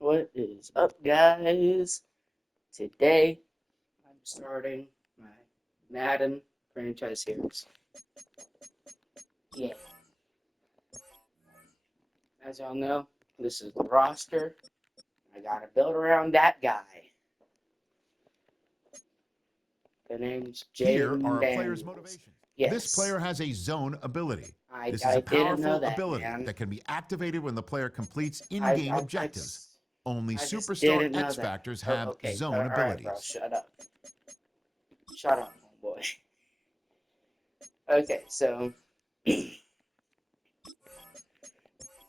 What is up, guys? Today I'm starting my Madden franchise series. Yeah, as y'all know, this is the roster. I gotta build around that guy. The name's Here are Jaden a player's Daniels. motivations. This Yes, player has a zone ability. I, This is I a didn't know powerful that, ability man. that can be activated when the player completes I, in-game I, I objectives. just, Only I just superstar didn't know X that. Factors Oh, have okay. zone All right, bro. abilities. Shut up. Shut up, boy. Okay, so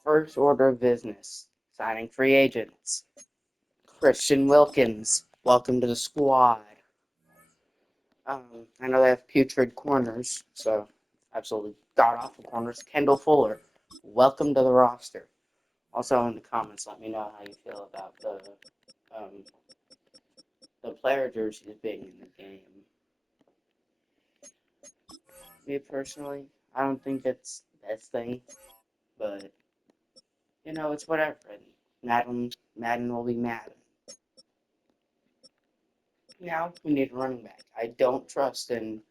first order of business: signing free agents. Christian Wilkins, welcome to the squad. I know they have putrid corners, so absolutely god awful corners. Kendall Fuller, welcome to the roster. Also in the comments, let me know how you feel about um, the player jerseys being in the game. Me personally, I don't think it's the best thing, but it's whatever. Madden will be Madden. Now we need a running back. I don't trust in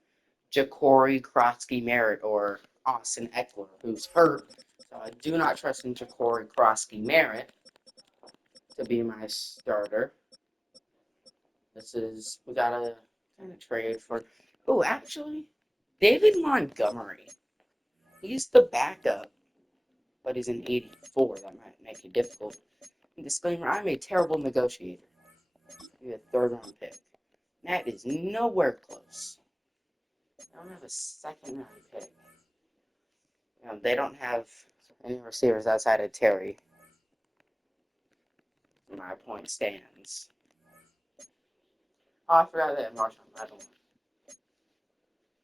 Ja'Cory Krotsky Merritt or Austin Eckler, who's hurt. So I do not trust in Ja'Cory Krotsky Merritt to be my starter. We gotta kind of trade for. Oh, actually, David Montgomery. He's the backup, but he's an 84. That might make it difficult. Disclaimer: I'm a terrible negotiator. Be a third round pick. That is nowhere close. I don't have a second round pick. They don't have any receivers outside of Terry. My point stands. Oh, I forgot that Marshawn Lattimore.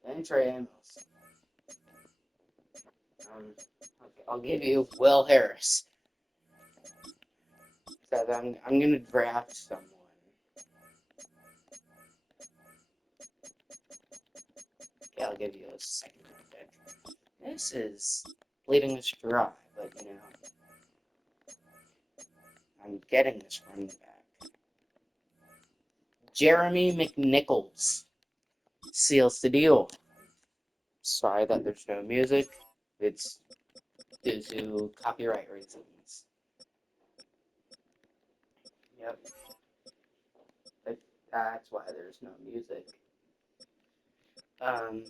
And Trey Amos. Okay, I'll give you Will Harris. So I'm gonna draft someone. Okay, I'll give you a second round pick. This is leading us dry, but I'm getting this running back. Jeremy McNichols seals the deal. Sorry that there's no music. It's due to copyright reasons. Yep, but that's why there's no music. Um,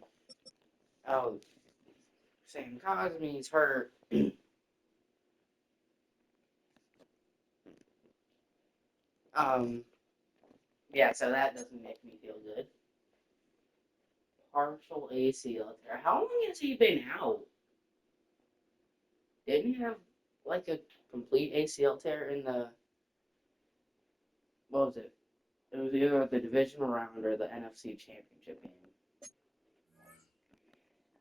oh, Sam Cosme's hurt. um, yeah, so that doesn't make me feel good. Partial ACL tear. How long has he been out? Didn't he have like a complete ACL tear in the what was it? It was either the divisional round or the NFC Championship game.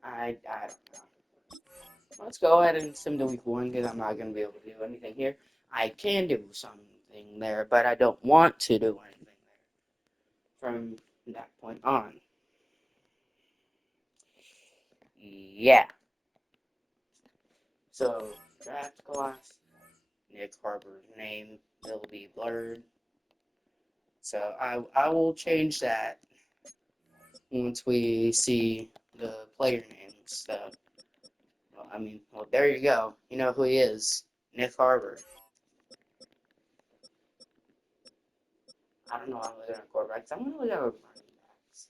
I don't know. Let's go ahead and sim to week one because I'm not going to be able to do anything here. I can do something there, but I don't want to do anything there from that point on. Yeah. So, draft class, Nick Harper's name will be blurred. So, I will change that once we see the player names. So, well, there you go. You know who he is. Nick Harper. I don't know why I'm looking at quarterbacks. I'm going to look at running backs.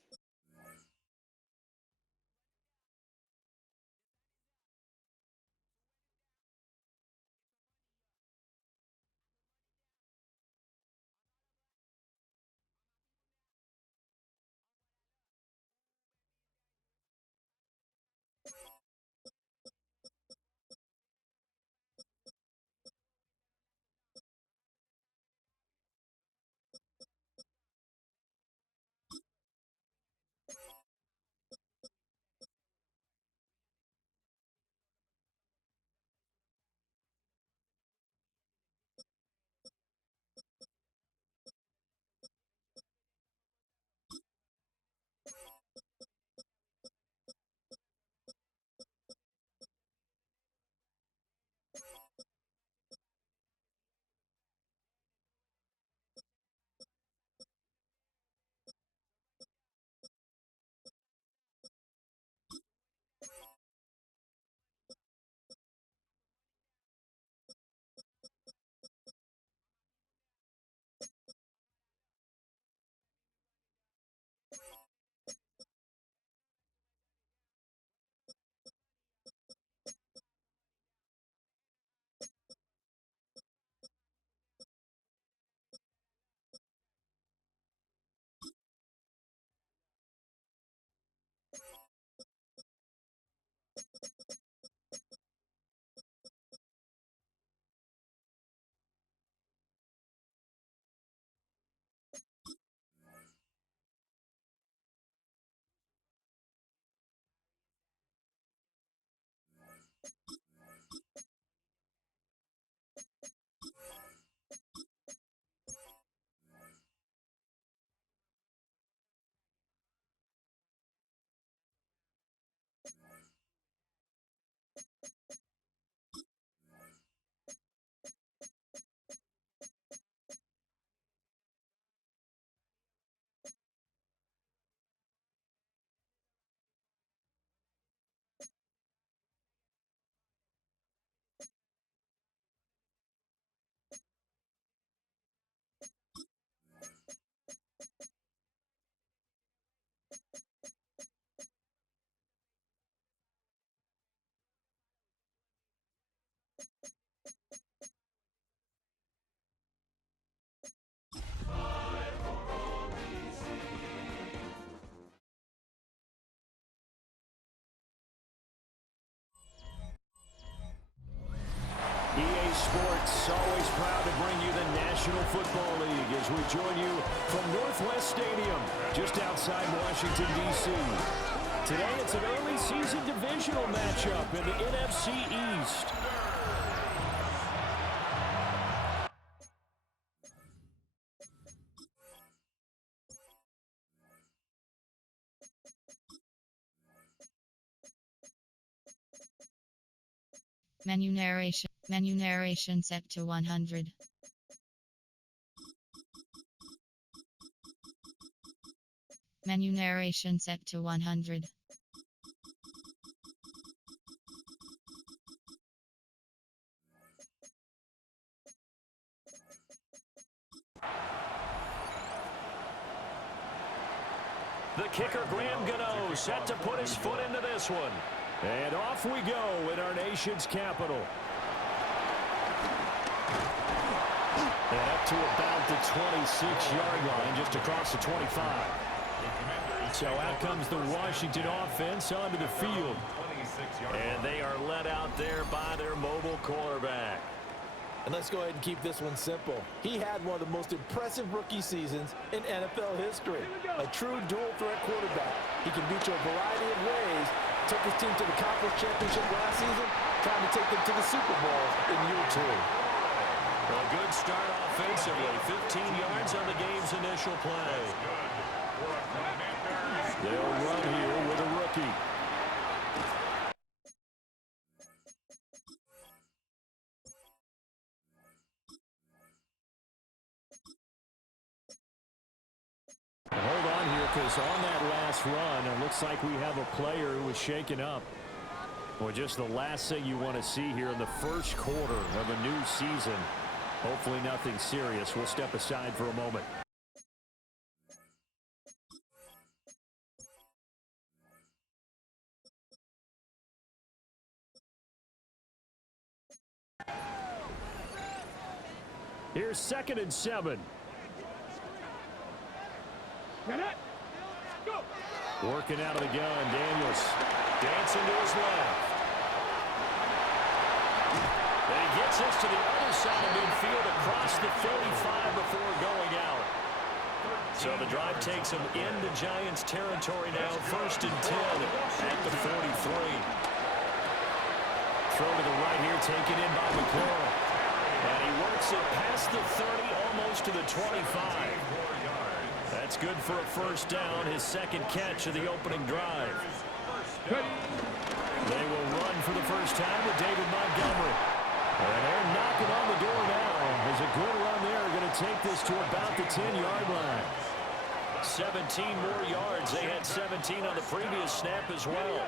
proud to bring you the National Football League as we join you from Northwest Stadium, just outside Washington, D.C. Today, it's an early season divisional matchup in the NFC East. Menu narration set to 100. Menu narration set to 100. The kicker, Graham Gano, set to put his foot into this one. And off we go in our nation's capital. And up to about the 26-yard line, just across the 25. So out comes the Washington offense onto the field. And they are led out there by their mobile quarterback. And let's go ahead and keep this one simple. He had one of the most impressive rookie seasons in NFL history. A true dual-threat quarterback. He can beat you a variety of ways. Took his team to the conference championship last season, trying to take them to the Super Bowl in year 2. A good start offensively. 15 yards on the game's initial play. They'll run here with a rookie. Hold on here, because on that last run, it looks like we have a player who was shaken up. Well, just the last thing you want to see here in the first quarter of a new season. Hopefully nothing serious. We'll step aside for a moment. Here's 2nd and 7. Working out of the gun, Daniels dancing to his left. And he gets this to the other side of midfield across the 35 before going out. So the drive takes him into Giants territory now. 1st and 10 at the 43. Throw to the right here, taken in by McLaurin. And he works it past the 30, almost to the 25. That's good for a first down, his 2nd catch of the opening drive. They will run for the first time with David Montgomery. And they're knocking on the door now. There's a good run there, going to take this to about the 10-yard line. 17 more yards. They had 17 on the previous snap as well.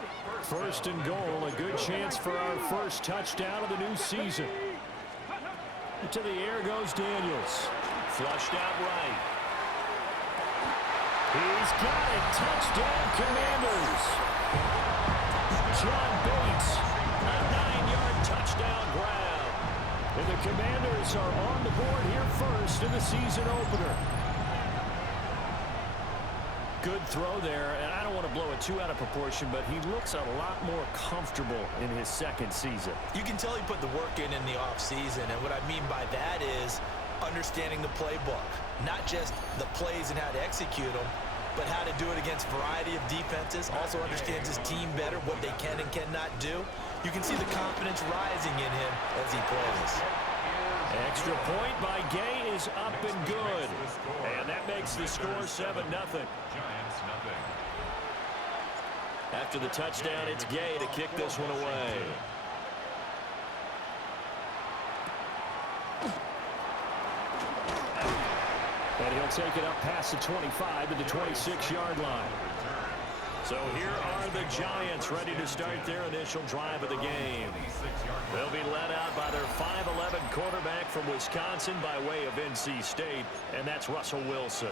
1st and goal, a good chance for our first touchdown of the new season. To the air goes Daniels. Flushed out right. He's got it. Touchdown, Commanders. John Bates, a 9-yard touchdown grab. And the Commanders are on the board here first in the season opener. Good throw there, and I don't want to blow it too out of proportion, but he looks a lot more comfortable in his 2nd season. You can tell he put the work in the offseason, and what I mean by that is understanding the playbook. Not just the plays and how to execute them, but how to do it against a variety of defenses. Also understands his team better, what they can and cannot do. You can see the confidence rising in him as he plays. Extra point by Gay is up and good. And that makes the score 7-0. After the touchdown, it's Gay to kick this one away. And he'll take it up past the 25 to the 26-yard line. So here are the Giants ready to start their initial drive of the game. They'll be led out by their 5'11" quarterback from Wisconsin by way of NC State, and that's Russell Wilson.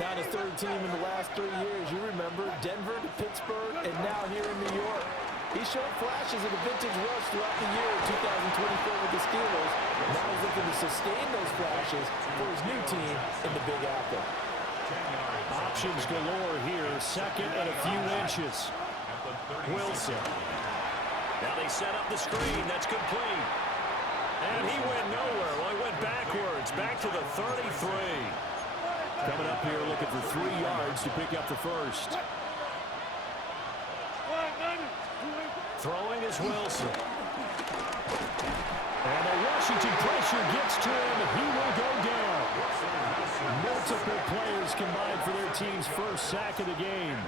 Now the 3rd team in the last 3 years. You remember Denver to Pittsburgh and now here in New York. He showed flashes of the vintage rush throughout the year in 2024 with the Steelers. Now he's looking to sustain those flashes for his new team in the Big Apple. Options galore here. 2nd and a few inches. Wilson. Now they set up the screen. That's complete. And he went nowhere. Well, he went backwards, back to the 33. Coming up here looking for 3 yards to pick up the first. Throwing is Wilson. And the Washington pressure gets to him. He will go down. Multiple players combined for their team's first sack of the game.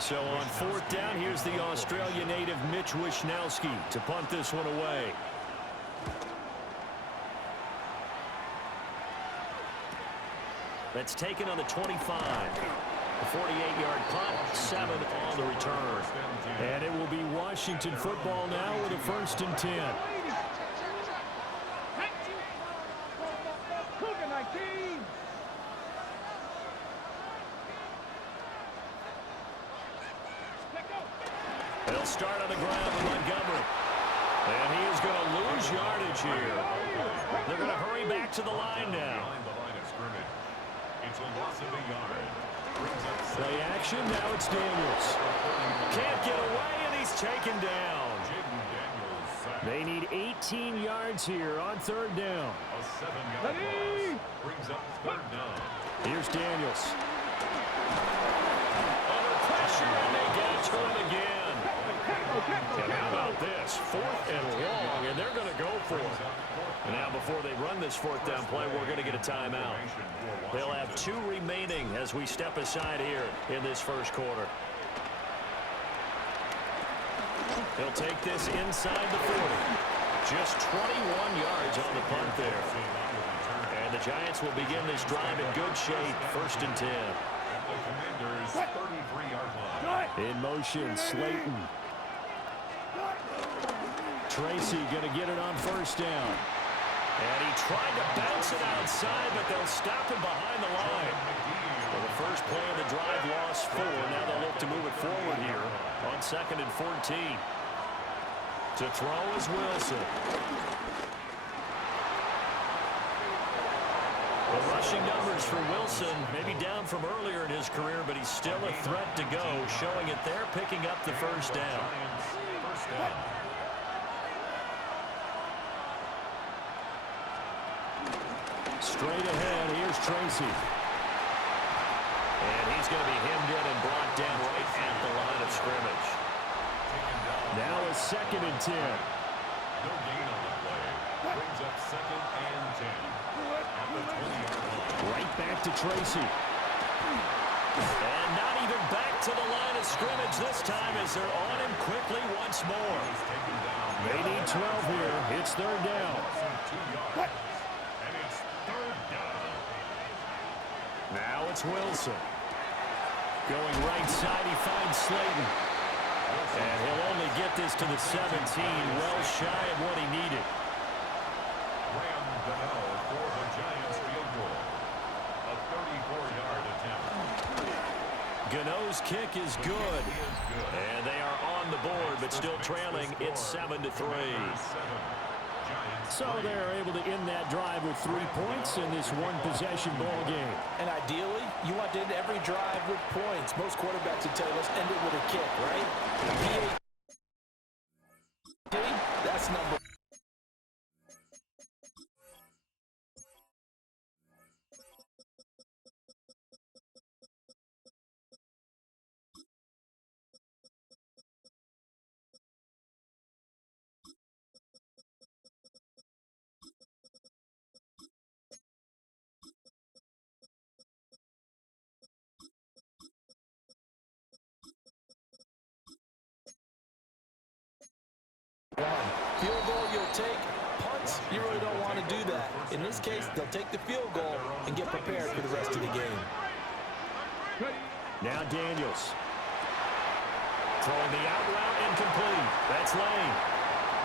So on 4th down, here's the Australia native Mitch Wishnowsky to punt this one away. That's taken on the 25. A 48-yard punt, 7 on the return. And it will be Washington football now with a 1st and 10. They'll start on the ground with Montgomery. And he is going to lose yardage here. They're going to hurry back to the line now. It's a loss of a yard. Play action, now it's Daniels. Can't get away, and he's taken down. They need 18 yards here on 3rd down. A 7-yard loss brings up 3rd down. Here's Daniels. Under pressure, and they get to him again. And how about this? 4th and long, and they're going to go for it. And now before they run this 4th down play, we're going to get a timeout. They'll have 2 remaining as we step aside here in this first quarter. He'll take this inside the 40. Just 21 yards on the punt there. And the Giants will begin this drive in good shape. 1st and 10. In motion, Slayton. Tracy going to get it on 1st down. And he tried to bounce it outside, but they'll stop him behind the line. Well, the first play of the drive lost 4. Now they'll look to move it forward here on 2nd and 14. To throw is Wilson. The rushing numbers for Wilson maybe down from earlier in his career, but he's still a threat to go, showing it there, picking up the 1st down. Straight ahead, here's Tracy. And he's going to be hemmed in and brought down right at the line of scrimmage. Now a 2nd and 10. No gain on the play. Brings up 2nd and 10. At the 20-yard line. Right back to Tracy. And not even back to the line of scrimmage this time as they're on him quickly once more. They need 12 here. It's 3rd down. Now it's Wilson. Going right side, he finds Slayton. And he'll only get this to the 17, well shy of what he needed. Graham Gano for the Giants field goal. A 34-yard attempt. Gano's kick is good. And they are on the board, but still trailing. It's 7-3. So they're able to end that drive with 3 points in this one-possession ball game. And ideally, you want to end every drive with points. Most quarterbacks would tell us end it with a kick, right? That's number. Field goal you'll take. Punts, you really don't want to do that. In this case, they'll take the field goal and get prepared for the rest of the game. Now Daniels. Throwing the out route incomplete. That's Lane.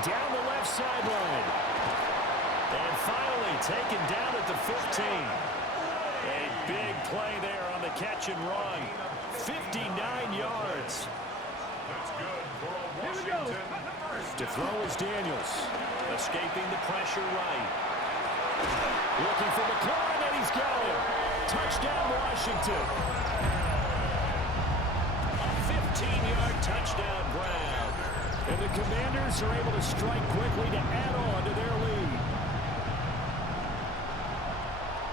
Down the left sideline. And finally taken down at the 15. A big play there on the catch and run. 59 yards. That's good for a Washington. To throw is Daniels. Escaping the pressure right. Looking for McLaurin, and he's got him. Touchdown, Washington. A 15-yard touchdown grab. And the Commanders are able to strike quickly to add on to their lead.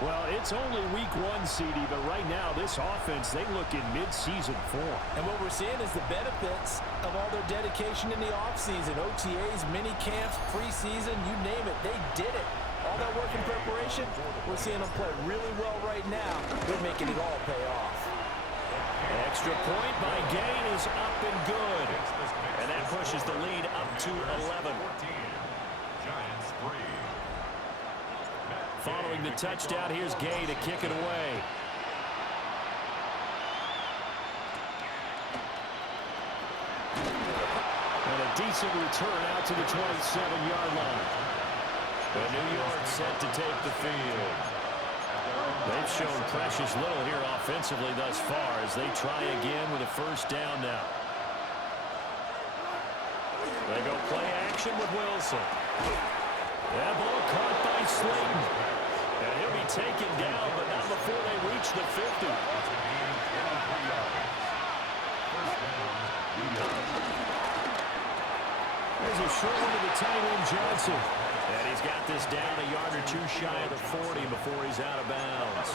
Well, it's only week 1, CD, but right now this offense, they look in mid-season form. And what we're seeing is the benefits of all their dedication in the offseason. OTAs, mini camps, preseason, you name it, they did it. All that work in preparation, we're seeing them play really well right now. They're making it all pay off. Extra point by Gain is up and good. And that pushes the lead up to 11. Following the touchdown, here's Gay to kick it away. And a decent return out to the 27-yard line. And New York set to take the field. They've shown precious little here offensively thus far as they try again with a first down now. They go play action with Wilson. That ball caught by Slayton. And he'll be taken down, but not before they reach the 50. There's a short one to the tight end, Johnson. And he's got this down a yard or two shy of the 40 before he's out of bounds.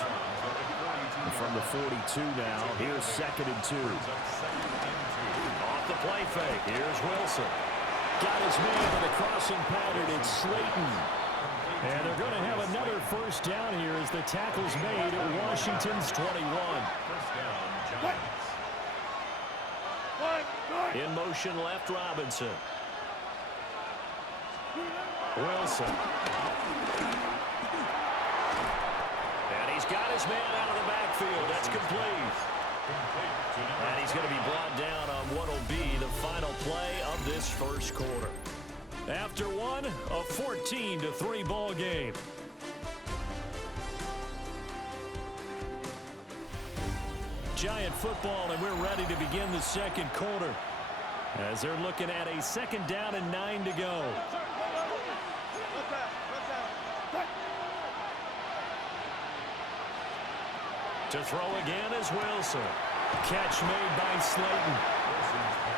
And from the 42 now, here's 2nd and 2. Off the play fake, here's Wilson. Got his man in the crossing pattern. It's Slayton. And they're going to have another first down here as the tackle's made at Washington's 21. In motion left, Robinson. Wilson. And he's got his man out of the backfield. That's complete. And he's going to be brought down on what will be the final play of this first quarter. After one, a 14-3 ball game. Giant football, and we're ready to begin the second quarter. As they're looking at a 2nd down and 9 to go. To throw again is Wilson. Catch made by Slayton.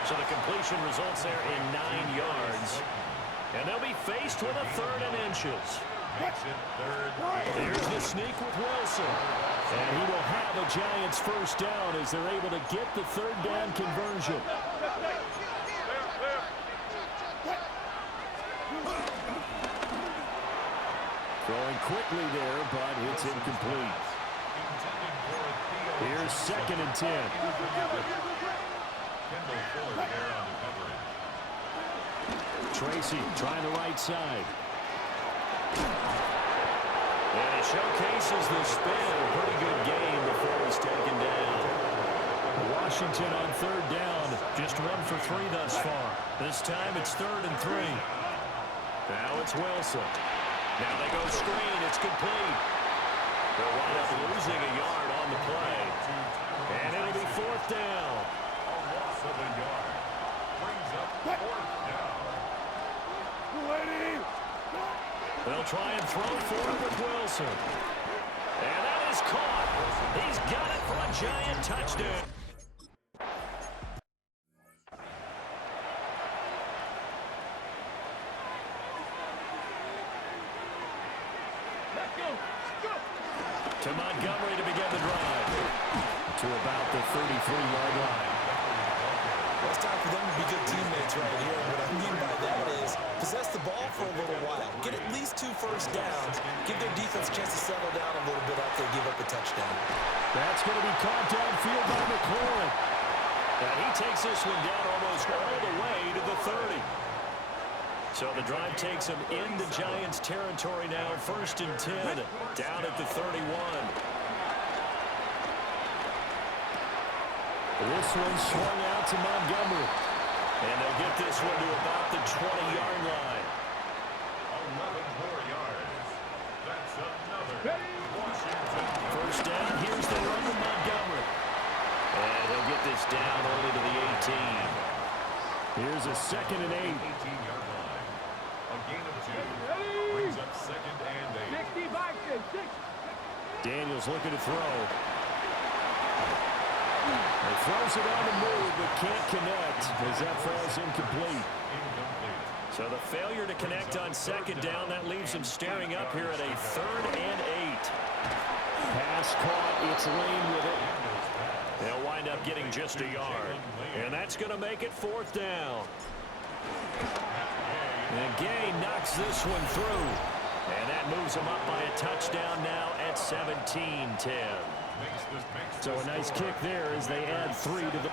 So the completion results there in 9 yards. And they'll be faced with a 3rd and inches. Here's the sneak with Wilson. And he will have a Giants first down as they're able to get the 3rd down conversion. Throwing quickly there, but it's incomplete. Here's 2nd and 10. Tracy trying the right side. And he showcases the spin. A pretty good game before he's taken down. Washington on 3rd down. Just 1 for 3 thus far. This time it's 3rd and 3. Now it's Wilson. Now they go screen. It's complete. They'll wind up losing a yard on the play. And it'll be 4th down. A loss of a yard. Brings up 4th down. They'll try and throw for it with Wilson. And that is caught. He's got it for a Giant touchdown. To Montgomery to begin the drive. To about the 33-yard line. Well, it's time for them to be good teammates right here. What I mean by that is possess the ball for a little while. Get at least 2 first downs. Give their defense a chance to settle down a little bit after they give up a touchdown. That's going to be caught downfield by McLaurin. And he takes this one down almost all the way to the 30. So the drive takes him into Giants territory now. 1st and 10 down at the 31. This one swung out to Montgomery. And they'll get this one to about the 20-yard line. 11 more yards. That's another Washington. First down, here's the run of Montgomery. And they'll get this down only to the 18. Here's a 2nd and 8. 18-yard line. A gain of 2. Brings up 2nd and 8. Daniels looking to throw. He throws it on the move, but can't connect as that falls incomplete. So the failure to connect on second down, that leaves him staring up here at a 3rd and 8. Pass caught. It's Lane with it. They'll wind up getting just a yard. And that's going to make it 4th down. And Gay knocks this one through. And that moves him up by a touchdown now at 17-10. So a nice kick there as they add 3 to the...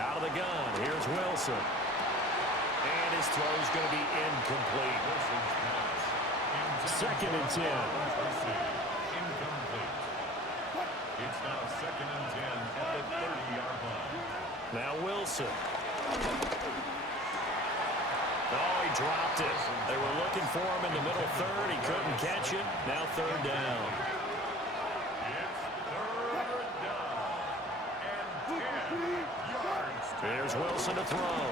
Out of the gun, here's Wilson. And his throw's going to be incomplete. 2nd and 10. It's now 2nd and 10 at the 30-yard line. Now Wilson. Oh, he dropped it. They were looking for him in the middle 3rd. He couldn't catch it. Now 3rd down. It's 3rd down and 10 yards. Here's Wilson to throw.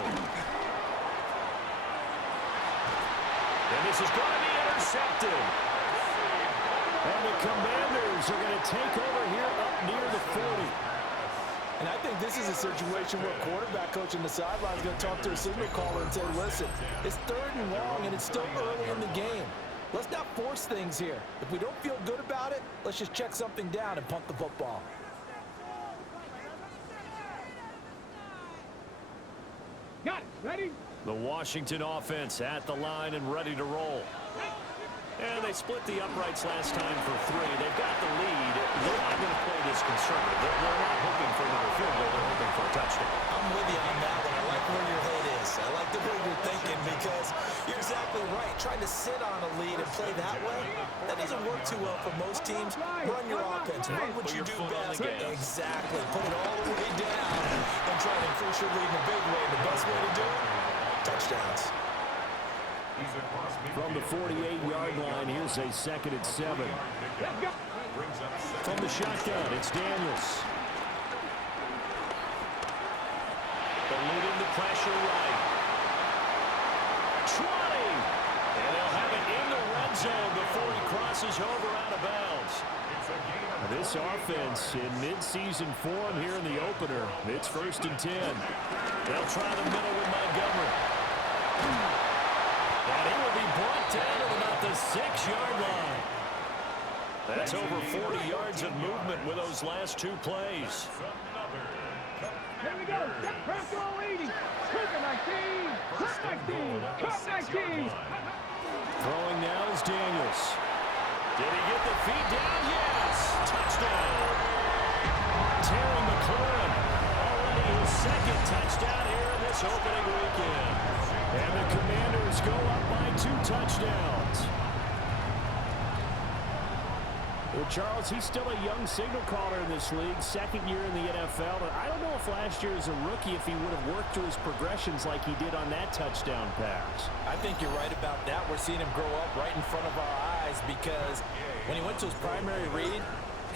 And this is going to be intercepted. And the Commanders are going to take over here up near the 40. And I think this is a situation where quarterback coach on the sideline is going to talk to a signal caller and say, listen, it's 3rd and long and it's still early in the game. Let's not force things here. If we don't feel good about it, let's just check something down and punt the football. Got it. Ready? The Washington offense at the line and ready to roll. And they split the uprights last time for 3. They've got the lead. They're not going to play this conservative. They're not hoping for another field goal. They're hoping for a touchdown. I'm with you on that one. I like where your head is. I like the way you're thinking because you're exactly right. Trying to sit on a lead and play that way, that doesn't work too well for most teams. Run your offense. Run what you do best. Exactly. Put it all the way down and try to increase your lead in a big way. The best way to do it, touchdowns. From the 48-yard line, here's a 2nd and 7. From the shotgun, it's Daniels. Eluding the pressure right. 20! And they'll have it in the red zone before he crosses over out of bounds. This offense in midseason form here in the opener. It's 1st and 10. They'll try the middle with Montgomery. And he will be brought down at about the 6-yard line. That's over 40 yards of movement with those last 2 plays. Here we go. Press all 80. Cut 19. Cut 19. Cut 19. Throwing now is Daniels. Did he get the feet down? Yes. Touchdown. Terry McLaurin. Already his 2nd touchdown here in this opening weekend. And the Commanders go up by 2 touchdowns. Well, Charles, he's still a young signal caller in this league, 2nd year in the NFL. But I don't know if last year as a rookie, if he would have worked through his progressions like he did on that touchdown pass. I think you're right about that. We're seeing him grow up right in front of our eyes because when he went to his primary read,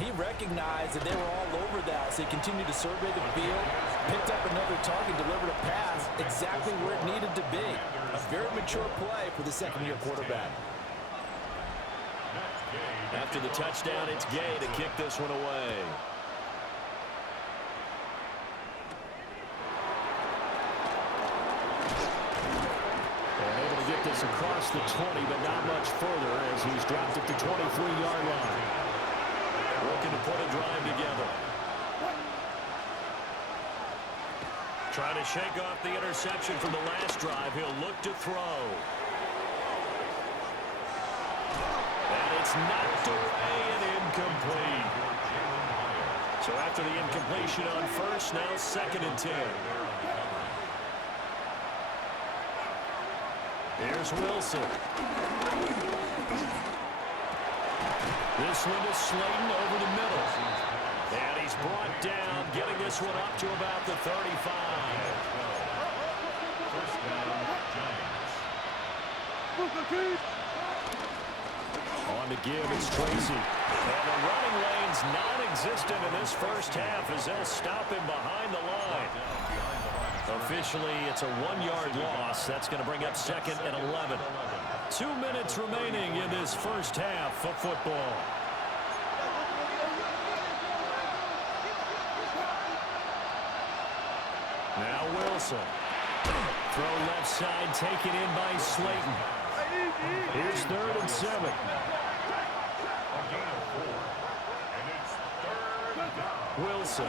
he recognized that they were all over that. So he continued to survey the field, picked up another target, delivered a pass exactly where it needed to be. A very mature play for the 2nd-year quarterback. After the touchdown, it's Gay to kick this one away. And able to get this across the 20, but not much further as he's dropped at the 23-yard line. Looking to put a drive together. Trying to shake off the interception from the last drive. He'll look to throw. And it's knocked away and incomplete. So after the incompletion on 1st, now 2nd and 10. Here's Wilson. This one is Slayton over the middle. And he's brought down, getting this one up to about the 35. First down, Giants. On the give, it's Tracy. And the running lane's non-existent in this first half as they'll stop him behind the line. Officially, it's a 1-yard loss. That's going to bring up 2nd and 11. 2 minutes remaining in this first half of football. Now Wilson. Throw left side, taken in by Slayton. Here's 3rd and 7. Wilson.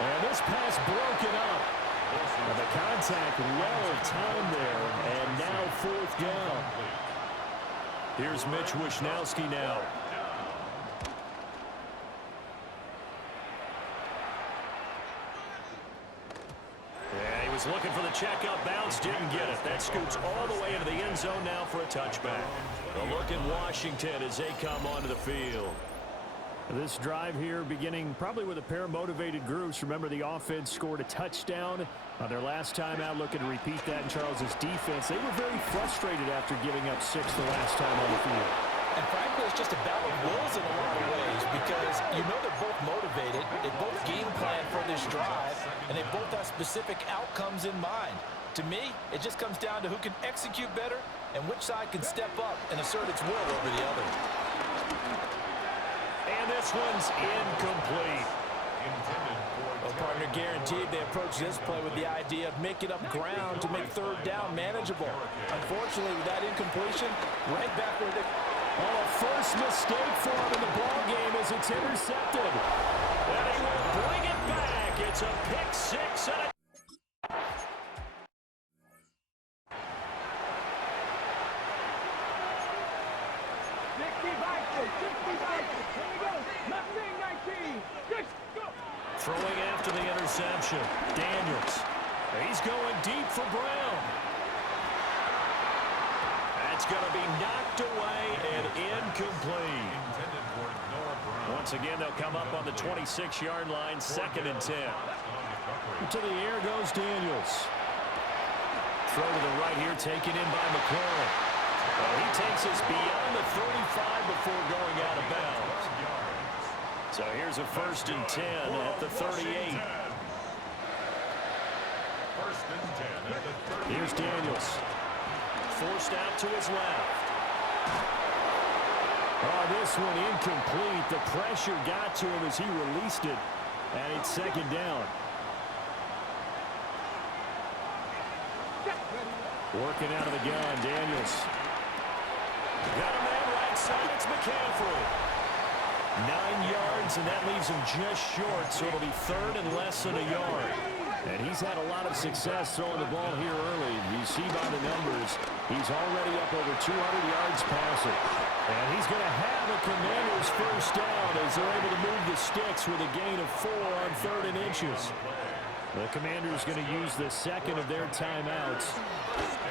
And this pass broken up. And the contact well timed there. And now 4th down. Here's Mitch Wishnowsky now. Yeah, he was looking for the checkup bounce, didn't get it. That scoots all the way into the end zone now for a touchback. A look in Washington as they come onto the field. This drive here beginning probably with a pair of motivated groups. Remember, the offense scored a touchdown on their last time out, looking to repeat that in Charles's defense. They were very frustrated after giving up 6 the last time on the field. And frankly, it's just a battle of wills in a lot of ways because you know they're both motivated, they both game plan for this drive, and they both have specific outcomes in mind. To me, it just comes down to who can execute better and which side can step up and assert its will over the other. And this one's incomplete. Well, partner, guaranteed they approach this play with the idea of making up ground to make 3rd down manageable. Unfortunately, with that incompletion, right back where they... Oh, first mistake for him in the ball game as it's intercepted. And he will bring it back. It's a pick 6 and a... Throwing after the interception. Daniels. He's going deep for Brown. That's going to be knocked away and incomplete. Once again, they'll come up on the 26-yard line, 2nd and 10. To the air goes Daniels. Throw to the right here, taken in by McLaurin. Well, he takes us beyond the 35 before going out of bounds. So here's a 1st and 10 at the 38. Here's Daniels. Forced out to his left. Oh, this one incomplete. The pressure got to him as he released it. And it's 2nd down. Working out of the gun, Daniels. Got a man right side. It's McCaffrey. 9 yards, and that leaves him just short, so it'll be 3rd and less than a yard. And he's had a lot of success throwing the ball here early. You see by the numbers, he's already up over 200 yards passing. And he's going to have a Commanders first down as they're able to move the sticks with a gain of 4 on 3rd and inches. The Commanders going to use the 2nd of their timeouts.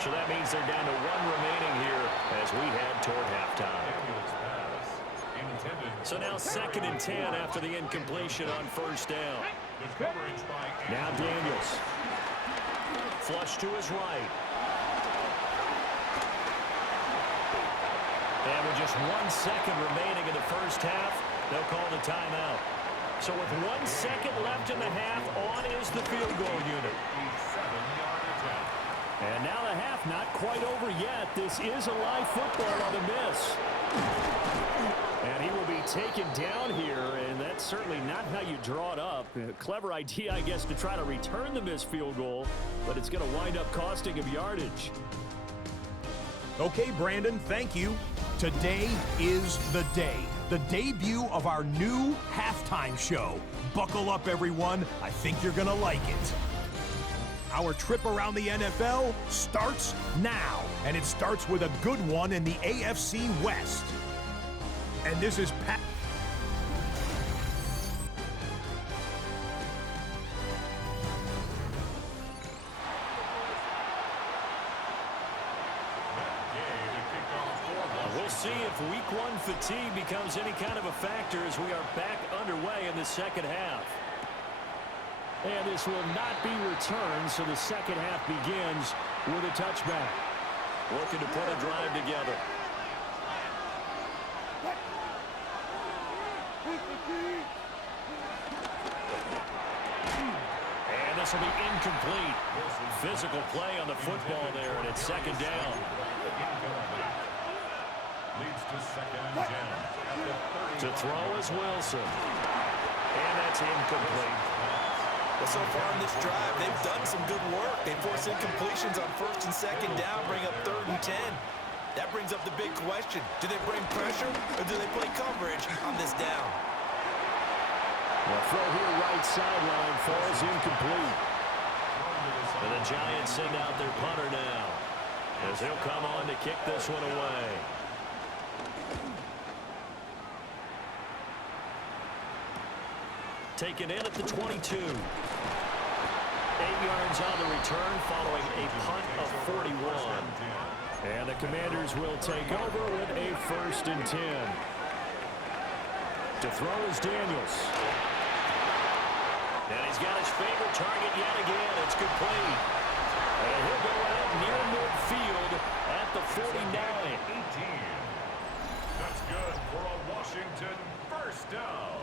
So that means they're down to 1 remaining here as we head toward halftime. So now 2nd and 10 after the incompletion on 1st down. Now Daniels. Flush to his right. And with just 1 second remaining in the first half, they'll call the timeout. So with 1 second left in the half, on is the field goal unit. And now the half not quite over yet. This is a live football on the miss. And he will be taken down here, and that's certainly not how you draw it up. A clever idea, I guess, to try to return the missed field goal, but it's going to wind up costing him yardage. Okay, Brandon, thank you. Today is the day. The debut of our new halftime show. Buckle up, everyone. I think you're going to like it. Our trip around the NFL starts now, and it starts with a good one in the AFC West. And this is Pat. We'll see if week 1 fatigue becomes any kind of a factor as we are back underway in the second half. And this will not be returned, so the second half begins with a touchback. Looking to put a drive together. And this will be incomplete. Physical play on the football there, and it's second down. Leads to second and 10. To throw is Wilson. And that's incomplete. Well, so far in this drive, they've done some good work. They force incompletions on first and second down, bring up 3rd and 10. That brings up the big question. Do they bring pressure or do they play coverage on this down? The throw here right sideline falls incomplete. And the Giants send out their punter now, as he'll come on to kick this one away. Taken in at the 22. 8 yards on the return following a punt of 41. And the Commanders will take over with a 1st and 10. To throw is Daniels. And he's got his favorite target yet again. It's complete. And he'll go out near midfield at the 49. 18. That's good for a Washington first down.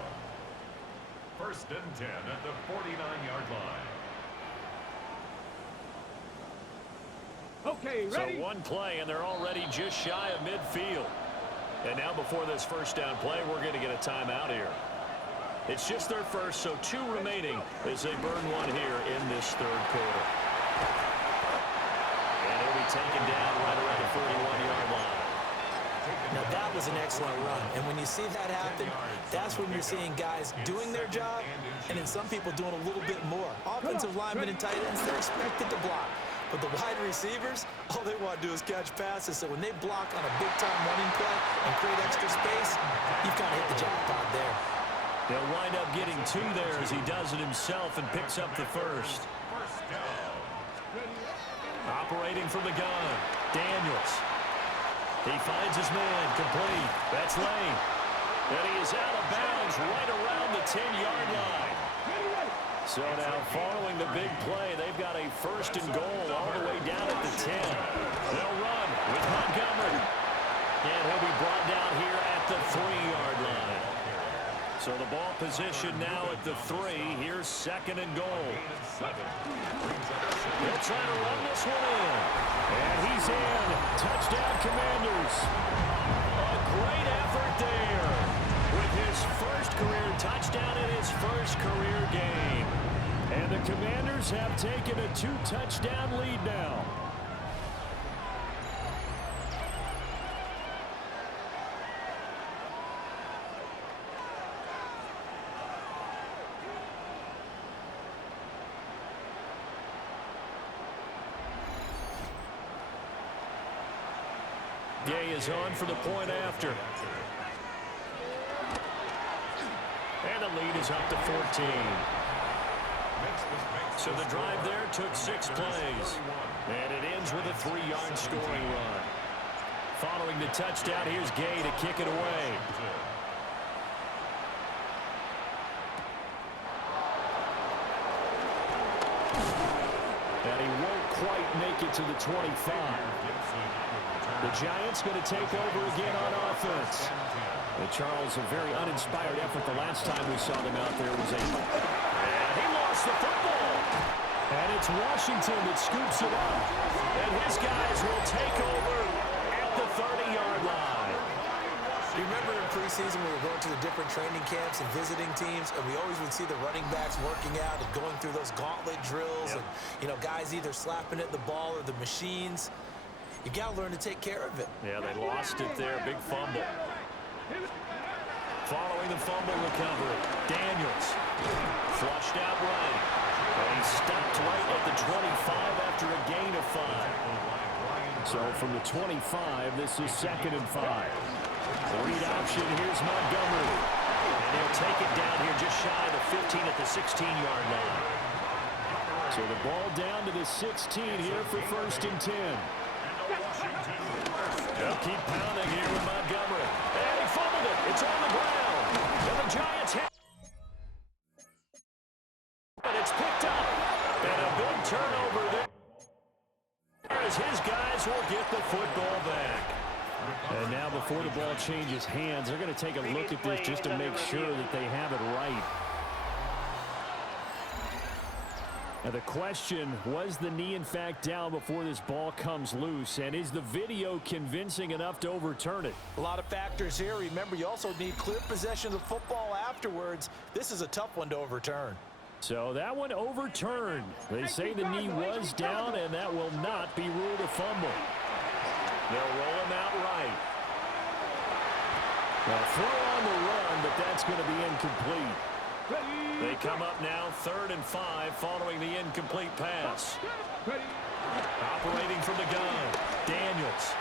1st and 10 at the 49-yard line. Okay, ready? So one play, and they're already just shy of midfield. And now before this first down play, we're going to get a timeout here. It's just their first, so 2 remaining as they burn one here in this 3rd quarter. And he'll be taken down right around the 41-yard line. Now, that was an excellent run. And when you see that happen, that's when you're seeing guys doing their job and then some people doing a little bit more. Offensive linemen and tight ends, they're expected to block. But the wide receivers, all they want to do is catch passes. So when they block on a big-time running play and create extra space, you've kind of hit the jackpot there. They'll wind up getting 2 there as he does it himself and picks up the first. Operating from the gun, Daniels. He finds his man, complete. That's Lane. And he is out of bounds right around the 10-yard line. So now following the big play, they've got a 1st and goal all the way down at the 10. They'll run with Montgomery. And he'll be brought down here at the 3-yard line. So the ball position now at the 3. Here's 2nd and goal. They'll try to run this one in. And he's in. Touchdown, Commanders. A great effort there with his first career touchdown in his first career game. And the Commanders have taken a 2-touchdown lead now. Gay is on for the point after. And the lead is up to 14. So the drive there took 6 plays. And it ends with a 3-yard scoring run. Following the touchdown, here's Gay to kick it away. And he won't quite make it to the 25. The Giants going to take over again on offense. Charles, a very uninspired effort the last time we saw them out there was a... And he lost the football. And it's Washington that scoops it up. And his guys will take over at the 30-yard line. You remember in preseason we were going to the different training camps and visiting teams, and we always would see the running backs working out and going through those gauntlet drills, and, you know, guys either slapping at the ball or the machines. You got to learn to take care of it. Yeah, they lost it there. Big fumble. Following the fumble recovery, Daniels flushed out right. And he stopped right at the 25 after a gain of 5. So from the 25, this is 2nd and 5. Read option, here's Montgomery. And he'll take it down here just shy of the 15 at the 16-yard line. So the ball down to the 16 here for 1st and 10. They'll keep pounding here with Montgomery. And he fumbled it. It's on the ground. And the Giants hit. And it's picked up. And a big turnover there as his guys will get the football back. And now before the ball changes hands, they're going to take a look at this just to make sure that they have it right. Now the question, was the knee in fact down before this ball comes loose? And is the video convincing enough to overturn it? A lot of factors here. Remember, you also need clear possession of the football afterwards. This is a tough one to overturn. So that one overturned. They say the knee was down, and that will not be ruled a fumble. They'll roll him out right. They'll throw on the run, but that's going to be incomplete. They come up now 3rd and 5 following the incomplete pass. Operating from the gun, Daniels.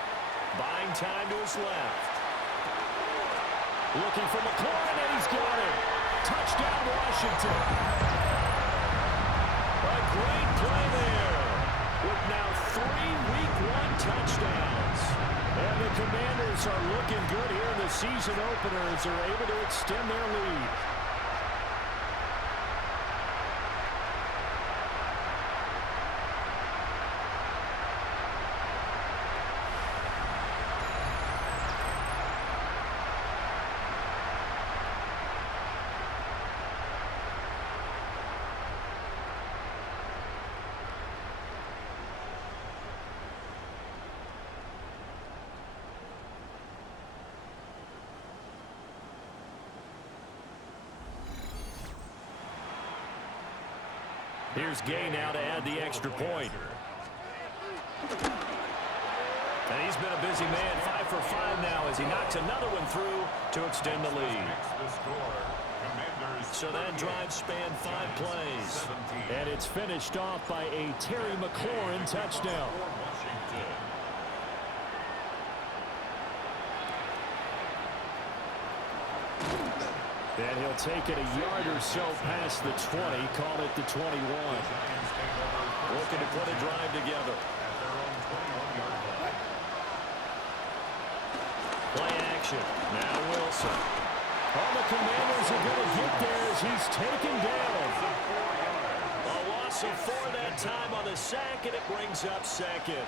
Buying time to his left. Looking for McLaurin, and he's got it. Touchdown, Washington. A great play there. With now 3 Week 1 touchdowns. And the Commanders are looking good here in the season opener as they're able to extend their lead. Here's Gay now to add the extra point. And he's been a busy man, 5 for 5 now as he knocks another one through to extend the lead. So that drive spanned 5 plays. And it's finished off by a Terry McLaurin touchdown. And he'll take it a yard or so past the 20, call it the 21. Looking to put a drive together. Play action. Now Wilson. All the Commanders are going to get there as he's taken down. A loss of 4 that time on the sack, and it brings up 2nd.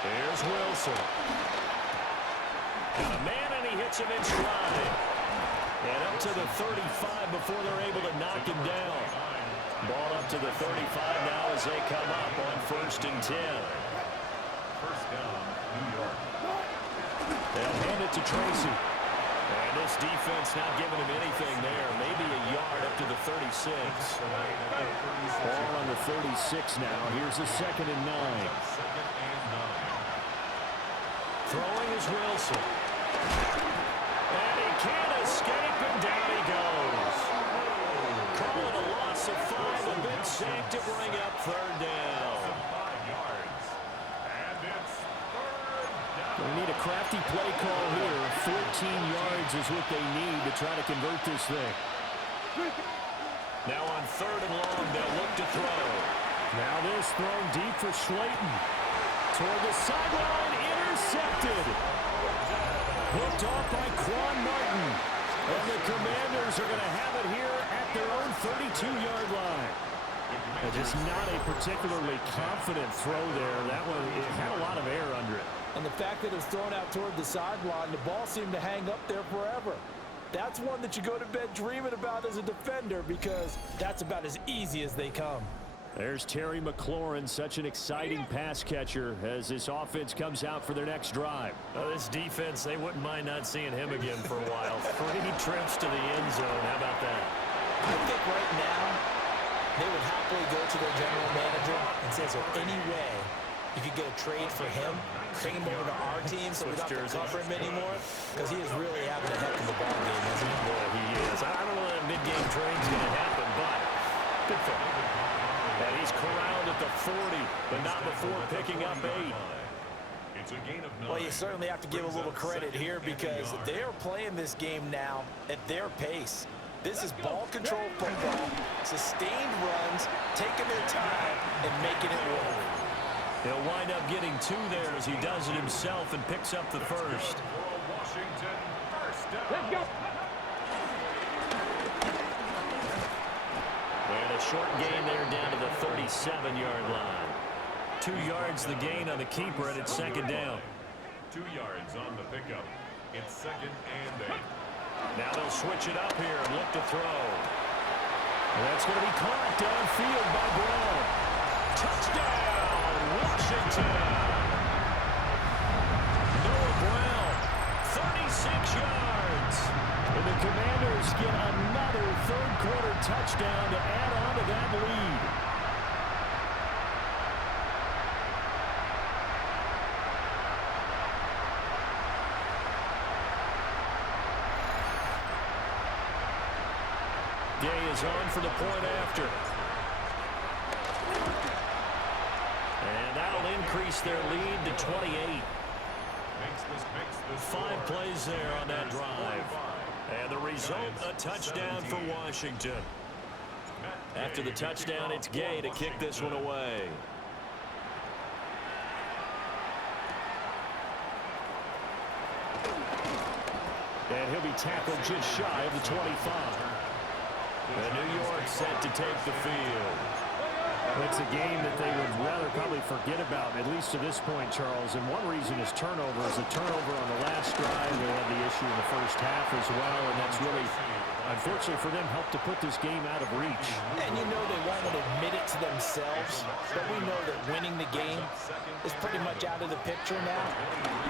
Here's Wilson. Got a man, and he hits him in stride. And up to the 35 before they're able to knock him down. Ball up to the 35 now as they come up on 1st and 10. First down, New York. They'll hand it to Tracy. And this defense not giving him anything there. Maybe a yard up to the 36. Ball on the 36 now. Here's a 2nd and 9. Throwing is Wilson. And he can't escape, and down he goes. Call it a loss of 5, a big sack to bring up 3rd down. They need a crafty play call here. 14 yards is what they need to try to convert this thing. Now on 3rd and long, they'll look to throw. Now this thrown deep for Slayton. Toward the sideline, intercepted. Hooked off by Quan Martin. And the Commanders are going to have it here at their own 32-yard line. And just not a particularly confident throw there. That one, it had a lot of air under it. And the fact that it was thrown out toward the sideline, the ball seemed to hang up there forever. That's one that you go to bed dreaming about as a defender because that's about as easy as they come. There's Terry McLaurin, such an exciting pass catcher as this offense comes out for their next drive. This defense, they wouldn't mind not seeing him again for a while. 3 trips to the end zone. How about that? I think right now they would happily go to their general manager and say, is there any way you could get a trade for him, bring him over to our team so we don't have to cover him anymore? Because he is really having a heck of a ball game, isn't he? Boy, he is. I don't know that mid-game trade's going to happen, but good for him. And he's corralled at the 40, but not before picking up 8. It's a gain of 9. Well, you certainly have to give a little credit here because they are playing this game now at their pace. This is ball control football, sustained runs, taking their time, and making it work. He'll wind up getting 2 there as he does it himself and picks up the first. Washington, first down. Let's go. And a short gain there down to the 37-yard line. 2 yards the gain on the keeper, and it's second down. 2 yards on the pickup. It's 2nd and 8. Now they'll switch it up here and look to throw. And that's going to be caught downfield by Brown. Touchdown, Washington. Noah Brown, 36 yards. And the Commanders get another third-quarter touchdown to add on to that lead. Gay is on for the point after. And that'll increase their lead to 28. 5 plays there on that drive. And the result, a touchdown for Washington. After the touchdown, it's Gay to kick this one away. And he'll be tackled just shy of the 25. And New York set to take the field. It's a game that they would rather probably forget about, at least to this point, Charles. And one reason is turnovers. A turnover on the last drive. They had the issue in the first half as well, and that's really, unfortunately for them, helped to put this game out of reach. And you know they won't admit it to themselves, but we know that winning the game is pretty much out of the picture now.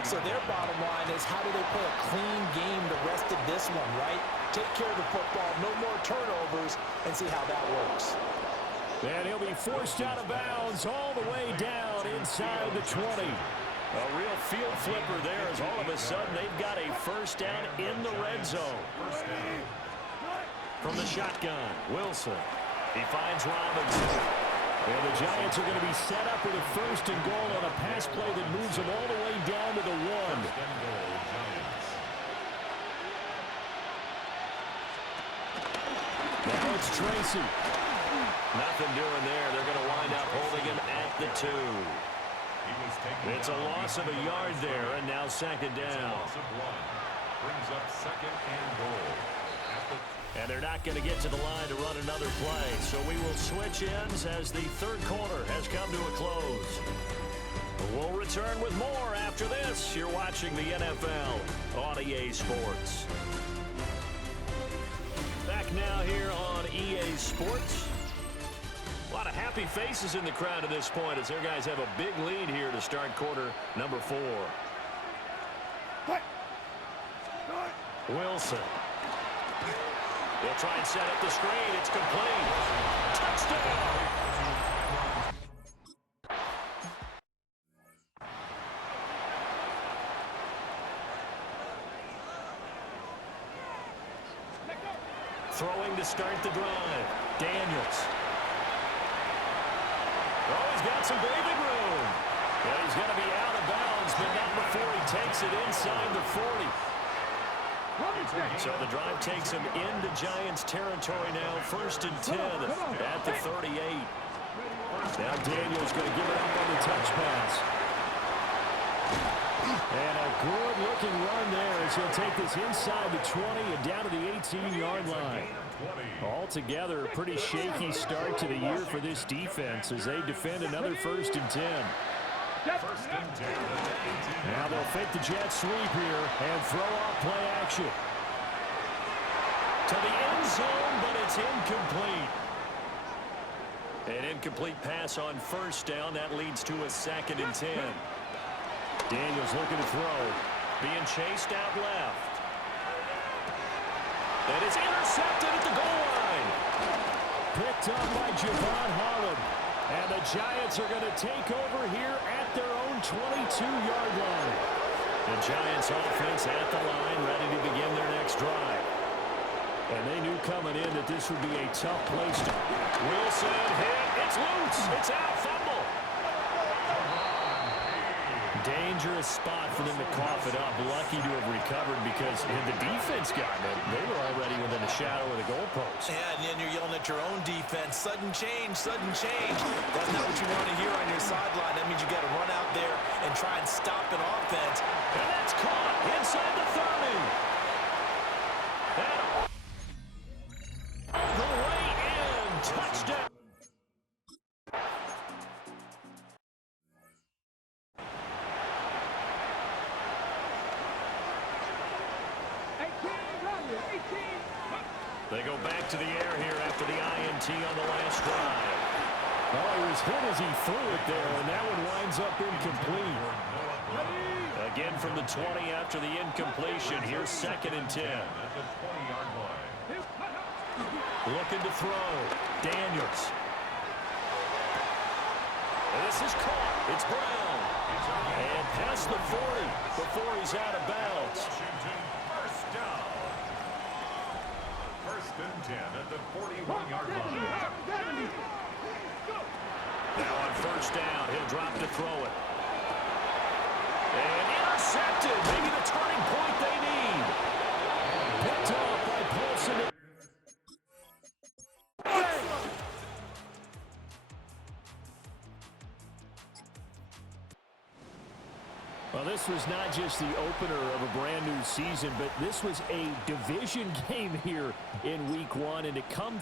So their bottom line is, how do they play a clean game the rest of this one, right? Take care of the football, no more turnovers, and see how that works. And he'll be forced out of bounds all the way down inside the 20. A real field flipper there, as all of a sudden they've got a first down in the red zone. From the shotgun, Wilson. He finds Robinson. And the Giants are going to be set up with a 1st and goal on a pass play that moves them all the way down to the 1. Now it's Tracy. Nothing doing there. They're going to wind up holding him at the 2. It's a loss of a yard there, and now 2nd down. Brings up 2nd and goal. And they're not going to get to the line to run another play. So we will switch ends as the 3rd quarter has come to a close. We'll return with more after this. You're watching the NFL on EA Sports. Back now here on EA Sports. A lot of happy faces in the crowd at this point as their guys have a big lead here to start quarter number 4. Wilson. They'll try and set up the screen. It's complete. Touchdown! Throwing to start the drive. Daniels. Oh, he's got some breathing room. Yeah, he's going to be out of bounds, but not before he takes it inside the 40. So the drive takes him into Giants territory now. 1st and 10 at the 38. Now Daniels going to give it up on the touch pass. And a good-looking run there as he'll take this inside the 20 and down to the 18-yard line. Altogether, a pretty shaky start to the year for this defense as they defend another 1st and 10. Now they'll fake the jet sweep here and throw off play action. To the end zone, but it's incomplete. An incomplete pass on 1st down. That leads to a 2nd and 10. Daniels looking to throw. Being chased out left. And it's intercepted at the goal line. Picked up by Javon Holland. And the Giants are going to take over here at their own 22-yard line. The Giants offense at the line, ready to begin their next drive. And they knew coming in that this would be a tough place to... Wilson hit. It's loose. It's out. Fumble. Dangerous spot for them to cough it up. Lucky to have recovered because had the defense gotten it, they were already within a shadow of the goalpost. Yeah, and then you're yelling at your own defense. Sudden change, sudden change. That's not what you want to hear on your sideline. That means you got to run out there and try and stop an offense. And that's caught inside the 30. And all the way in. Touchdown. They go back to the air here after the INT on the last drive. Oh, he was hit as he threw it there, and that one winds up incomplete. Again from the 20 after the incompletion. Here's 2nd and 10. At the 20-yard line. Looking to throw. Daniels. And this is caught. It's Brown. And past the 40 before he's out of bounds. Washington, first down. First and 10 at the 41-yard line. Now on first down, he'll drop to throw it. And intercepted. Maybe the turning point they need. Picked up by Paulson. Well, this was not just the opener of a brand new season, but this was a division game here in week 1, and to come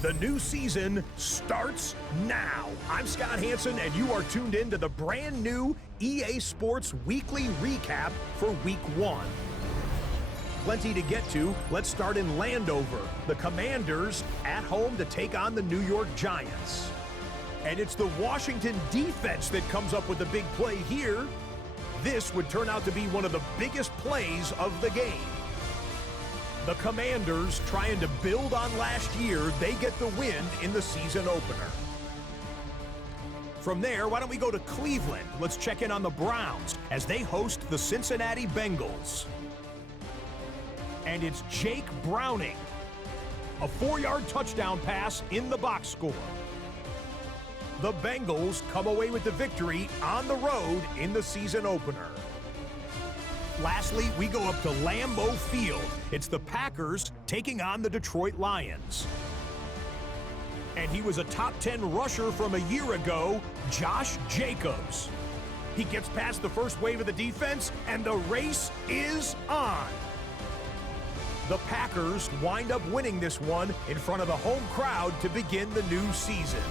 The new season starts now. I'm Scott Hansen, and you are tuned in to the brand new EA Sports Weekly Recap for Week 1. Plenty to get to. Let's start in Landover. The Commanders at home to take on the New York Giants. And it's the Washington defense that comes up with a big play here. This would turn out to be one of the biggest plays of the game. The Commanders, trying to build on last year, they get the win in the season opener. From there, why don't we go to Cleveland? Let's check in on the Browns as they host the Cincinnati Bengals. And it's Jake Browning. A 4-yard touchdown pass in the box score. The Bengals come away with the victory on the road in the season opener. Lastly, we go up to Lambeau Field. It's the Packers taking on the Detroit Lions. And he was a top 10 rusher from a year ago, Josh Jacobs. He gets past the first wave of the defense, and the race is on. The Packers wind up winning this one in front of the home crowd to begin the new season.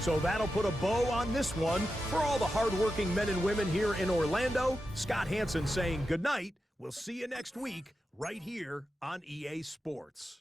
So that'll put a bow on this one. For all the hardworking men and women here in Orlando, Scott Hansen saying good night. We'll see you next week right here on EA Sports.